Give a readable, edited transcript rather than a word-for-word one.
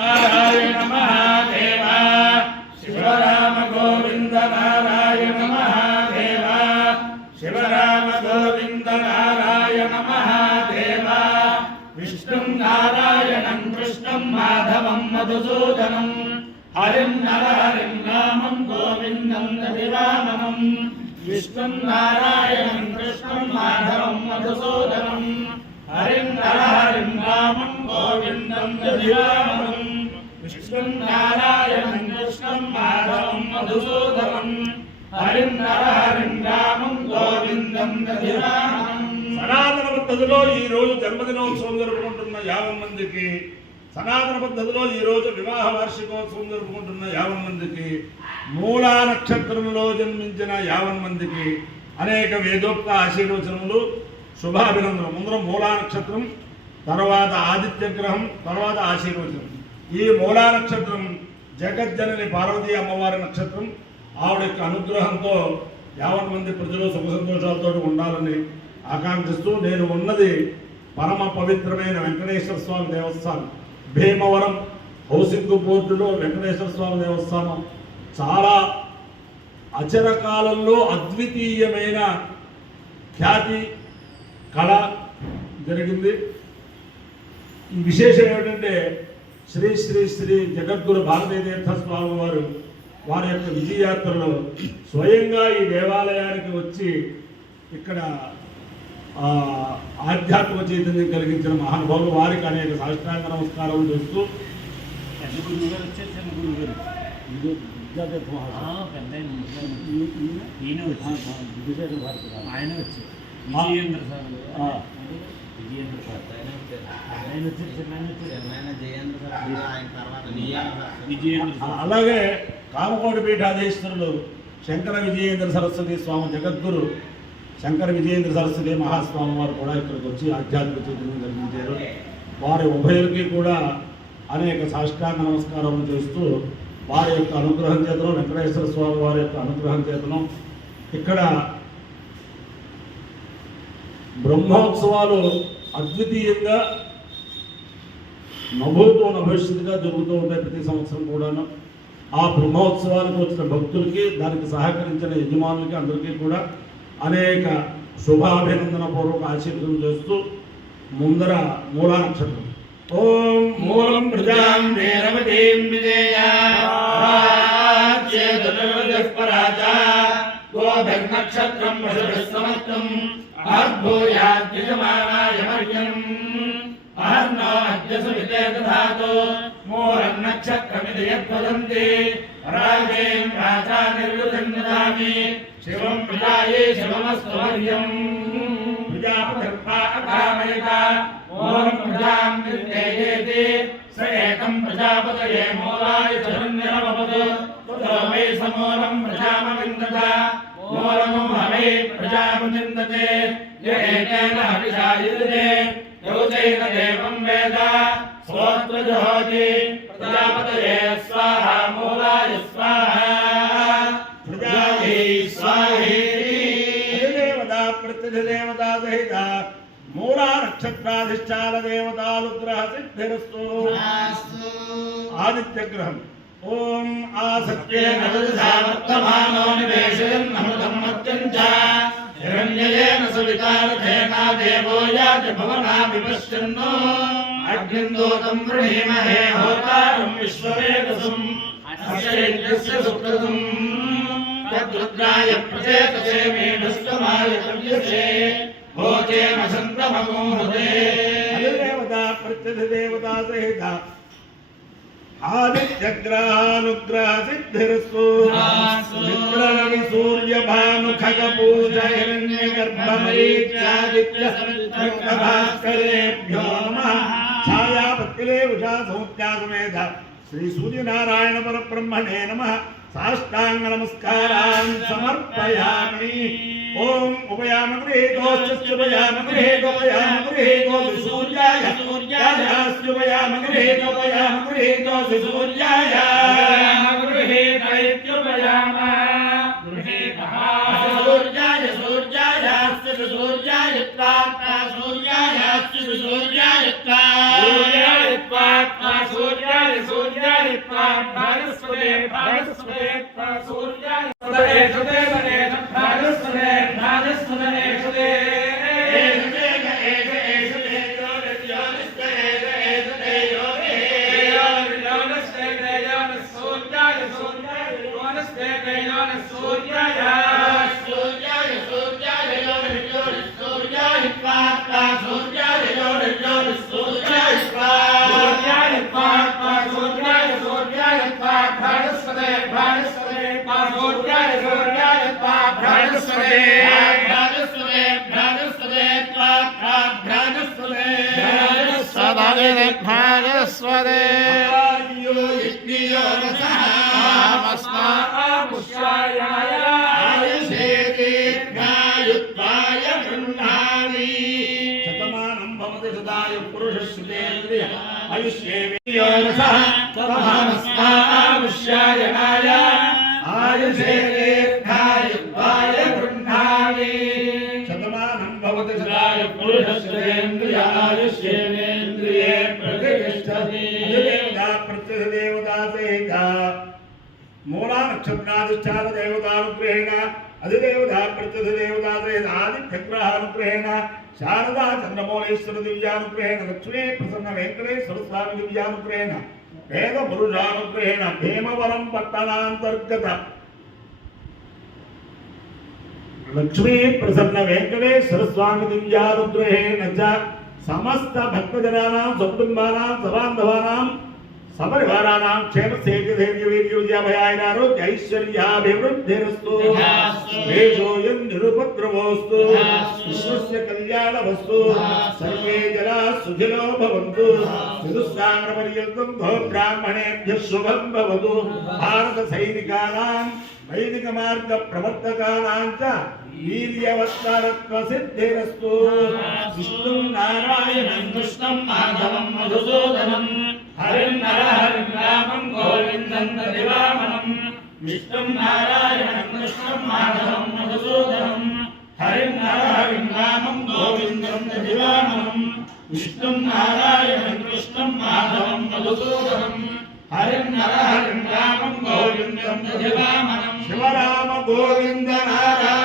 नारायण महादेव शिवराम गोविंद नारायण महादेव शिवराम गोविंद नारायण महादेव विष्णुं नारायणं कृष्णं माधवं मधुसूदनं हरिं नरहरिं रामं गोविन्दं दधिवामनं विष्णुं नारायणं कृष्णं माधवं मधुसूदनं हरिं नरहरिं रामं गोविन्दं दधिवामनं विष्णुं नारायणं कृष्णं माधवं मधुसूदनं हरिं नरहरिं रामं गोविन्दं दधिवामनं సనాతన పద్ధతిలో ఈ రోజు జన్మదినోత్సవం జరుపుకుంటున్న 50 మందికి, సనాతన పద్ధతిలో ఈ రోజు వివాహ వార్షికోత్సవం జరుపుకుంటున్న 50 మందికి, మూలా నక్షత్రంలో జన్మించిన 50 మందికి అనేక వేదోక్త ఆశీర్వచనములు, శుభాభినందనలు. ముందర మూలా నక్షత్రం, తర్వాత ఆదిత్య గ్రహం, తర్వాత ఆశీర్వచనం. ఈ మూలా నక్షత్రం జగజ్జనని పార్వతీ అమ్మవారి నక్షత్రం. ఆవిడ యొక్క అనుగ్రహంతో 50 మంది ప్రజలు సుఖ సంతోషాలతో ఉండాలని ఆకాంక్షిస్తూ నేను ఉన్నది పరమ పవిత్రమైన వెంకటేశ్వర స్వామి దేవస్థానం, భీమవరం హౌసింగ్ బోర్డులో వెంకటేశ్వర స్వామి దేవస్థానం. చాలా అచరకాలంలో అద్వితీయమైన ఖ్యాతి కళ జరిగింది. ఈ విశేషం ఏమిటంటే శ్రీ శ్రీ శ్రీ జగద్గురు భారతీయ తీర్థ స్వామి వారి యొక్క విజయయాత్రలో స్వయంగా ఈ దేవాలయానికి వచ్చి ఇక్కడ ఆధ్యాత్మిక చైతన్యం కలిగించిన మహానుభావులు, వారికి అనేక సాష్టాంగ నమస్కారాలు చేస్తూ అలాగే కామకోటి పీఠాధీశ్వరులు శంకర విజయేంద్ర సరస్వతి స్వామి జగద్గురు శంకర విజయేంద్ర సరస్వతి మహాస్వామి వారు కూడా ఇక్కడికి వచ్చి ఆధ్యాత్మిక చైతన్యం కలిగించారు. వారి ఉభయులకి కూడా అనేక సాష్టాంగ నమస్కారం చేస్తూ వారి యొక్క అనుగ్రహం చేతనం, వెంకటేశ్వర స్వామి వారి యొక్క అనుగ్రహం చేతనం ఇక్కడ బ్రహ్మోత్సవాలు అద్వితీయంగా నభూతో నభవిష్యత్తుగా జరుగుతూ ఉంటాయి ప్రతి సంవత్సరం కూడాను. ఆ బ్రహ్మోత్సవాలకు వచ్చిన భక్తులకి, దానికి సహకరించిన యజమానులకి అందరికీ కూడా అనేక శుభాభినందన పూర్వక ఆశీర్వదనం చేస్తూ ముందర మూలా నక్షత్రం. ఓం మూలం ప్రజాం వీరవతీం విజయాపరాజ గోధర్నక్షత్రం వశుభిస్సమత్తం అద్భూయాద్యజమానాయమర్యం అహర్నో అద్యసు విదేదధాతు మూలం నక్షత్రమిది యద్వదంతి రాజేం రాజా నిర్వృతిర్నదామి శివం ప్రజాయే శివమస్తు హర్యం ప్రజాపతిర్పాకామయత మూలం ప్రజాం నిర్ణయేతి స ఏకం ప్రజాపతయే మూలాయ చరుణ్యనమపదు తతో వై సమూలం ప్రజామవిందత మూలము హవై ప్రజామవిందతే య ఏకేన హవిషాయుధే యౌచైన దేవం వేద శ్రోత్రజహోతి ప్రజాపతయే స్వాహా మూలాయ స్వాహా దేవతా సహిత మూలా నక్షత్రాధిష్టాన దేవతానుగ్రహ సిద్ధిరస్తు. ఆదిత్య గ్రహం. ఓం ఆసత్యేన వర్తమానో నివేశయన్ అమృతం మత్యం చ హిరణ్యేన సవితారథేన దేవో యాతి భవనా విపశ్యన్నో అగ్నిందోతం వృణీమహే హోతారం విశ్వవేదసం అస్యైత్యస్య సుకృతం తద్రుద్రాయ ప్రచేతసే మేఢస్తమాయ కవ్యసే భోజేన సంతమమోహదే. అధిదేవతా ప్రత్యధిదేవతా సహిత ఆదిత్యగ్రహానుగ్రహ సిద్ధిరస్తు. మిత్రరవి సూర్య భాను ఖగ పూజ హిరణ్య గర్భమరీత్యాదిత్య భాస్కరేభ్యో నమః. ఛాయాపత్తిలే ఉషా సౌత్యా సమేత శ్రీ సూర్యనారాయణ పరబ్రహ్మణే నమః. సాష్టాంగ నమస్కారాన్ సమర్పయామి. ఓం ఉపయామ గృహేతోశ్చుపయామ గృహేతోపయామ గృహేతోసి సూర్యాయ సూర్యాయాస్యుపయామ గృహేతోపయామ గృహేతోసి సూర్యాయ గృహేతైత్యుపయామ గృహేతః సూర్యాయ సూర్యాయాస్య సూర్యాయ త్వాత్తా సూర్యాయాస్య సూర్యాయ త్వా సూర్యాయ త్వాత్తా సూర్యాయ सूर्याय त्वा भागस्वते भागस्वते त्वा सूर्याय सुते भागस्वते भागस्वते सुते शतमानं भवति सदाय पुरुषस्तेन्द्रिय आयुष्येवेन्द्रिय आयुषे दीर्घायुत्वाय गृह्णामि शतमानं भवति सदाय पुरुषस्तेन्द्रिय आयुष्येवेन्द्रिये प्रतिष्ठति देवता प्रत्यदेवता सेका मूला नक्षत्राधिष्ठान देवतानुग्रहेण अधिदेवता प्रत्यधिदेवता सहित आदित्यग्रहानुग्रहेण शारदा चंद्रमौलेश्वर दिव्यानुग्रहेण लक्ष्मी प्रसन्न वेंकटेश्वर स्वामी दिव्यानुग्रहेण वेद पुरुषानुग्रहेण भीमवरम पट्टणांतर्गत लक्ष्मी प्रसन्न वेंकटेश्वर स्वामी दिव्यानुग्रहेण च समस्त भक्तजनानां सकुटुंबानां सबान्धवानां सपरिवाराणां क्षेमस्थैर्यधैर्यवीर्योजयाभयारोग्य ऐश्वर्याभिवृद्धिरस्तु देशोऽयं निरुपद्रवोऽस्तु विश्वस्य कल्याणमस्तु सर्वे जनाः सुखिनो भवन्तु चतुस्सागरपर्यन्तं भो ब्राह्मणेभ्यः शुभं भवतु भारतसैनिकानां वैदिकमार्गप्रवर्तकानां च वीर्यवत्तरत्वसिद्धिरस्तु विष्णुं नारायणं कृष्णं माधवं मधुसूदनं हरिं हरिं रामं गोविन्दं दधिवामनं विष्णुं नारायणं कृष्णं माधवं मधुसूदनं हरिं रामं गोविन्दं दधिवामनं विष्णुं नारायणं कृष्णं माधवं मधुसूदनं हरिं रामं गोविन्दं दधिवामनं शिवराम गोविन्द नारायण